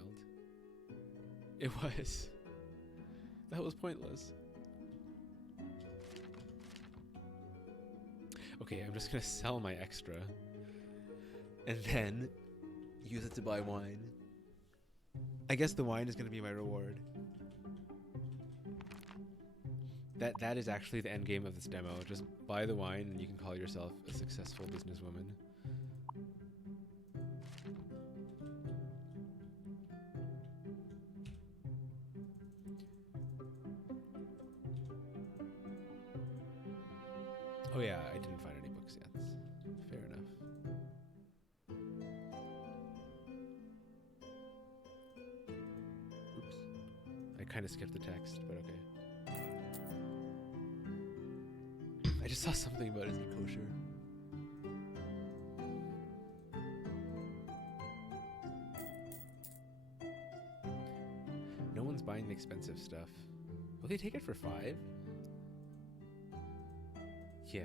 It was. That was pointless. Okay, I'm just gonna sell my extra. And then use it to buy wine. I guess the wine is gonna be my reward. That is actually the end game of this demo. Just buy the wine and you can call yourself a successful businesswoman. Oh yeah, I didn't find any books yet. Fair enough. Oops. I kind of skipped the text, but okay. I just saw something about is it kosher. No one's buying the expensive stuff. Will they take it for 5? Yeah.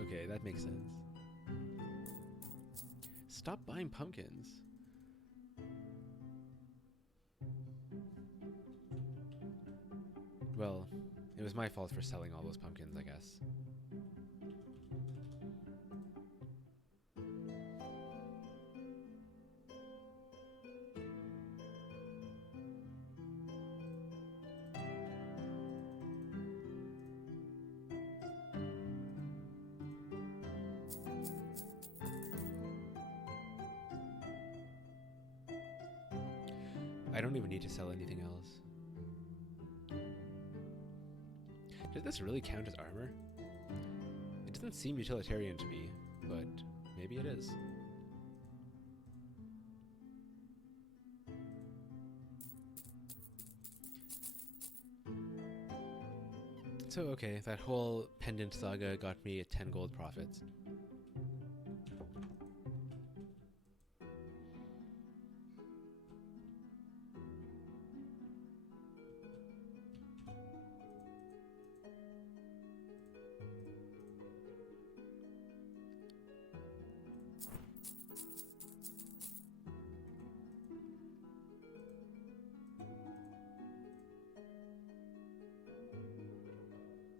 Okay, that makes sense. Stop buying pumpkins. Well, it was my fault for selling all those pumpkins, I guess. I don't even need to sell anything else. Does this really count as armor? It doesn't seem utilitarian to me, but maybe it is. So okay, that whole pendant saga got me a 10 gold profits.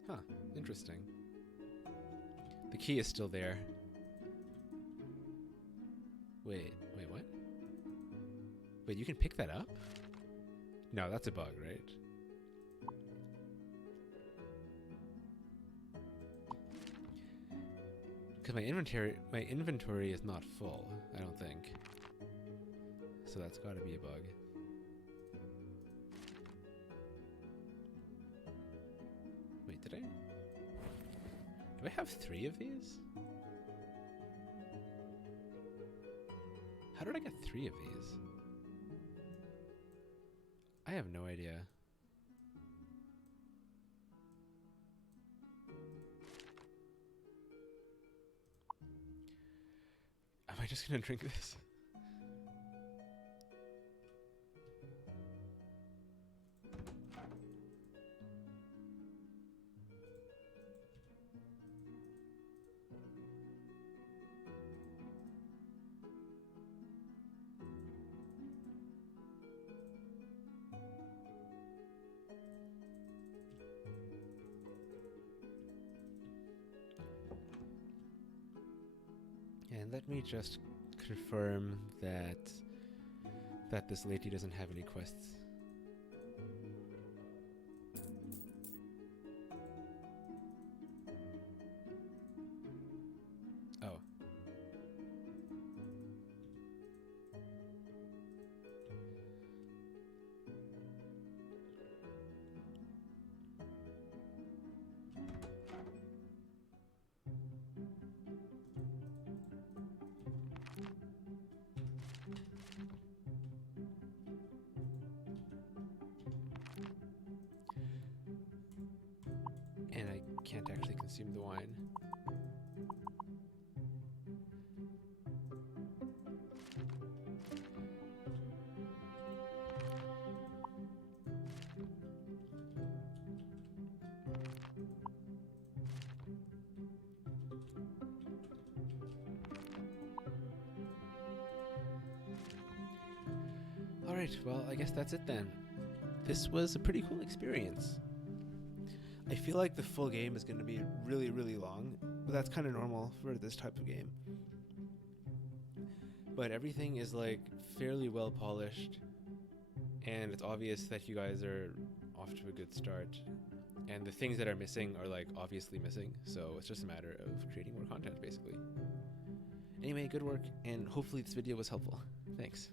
Huh, interesting. The key is still there. Wait, what? Wait, you can pick that up? No, that's a bug, right? Because my inventory is not full, I don't think. So that's got to be a bug. Wait, did I? Do I have 3 of these? How did I get 3 of these? I have no idea. Am I just gonna drink this? And let me just confirm that this lady doesn't have any quests. Oh. And I can't actually consume the wine. Alright, well, I guess that's it then. This was a pretty cool experience. I feel like the full game is going to be really, really long, but that's kind of normal for this type of game. But everything is like fairly well polished, and it's obvious that you guys are off to a good start. And the things that are missing are like obviously missing, so it's just a matter of creating more content basically. Anyway, good work, and hopefully this video was helpful. Thanks.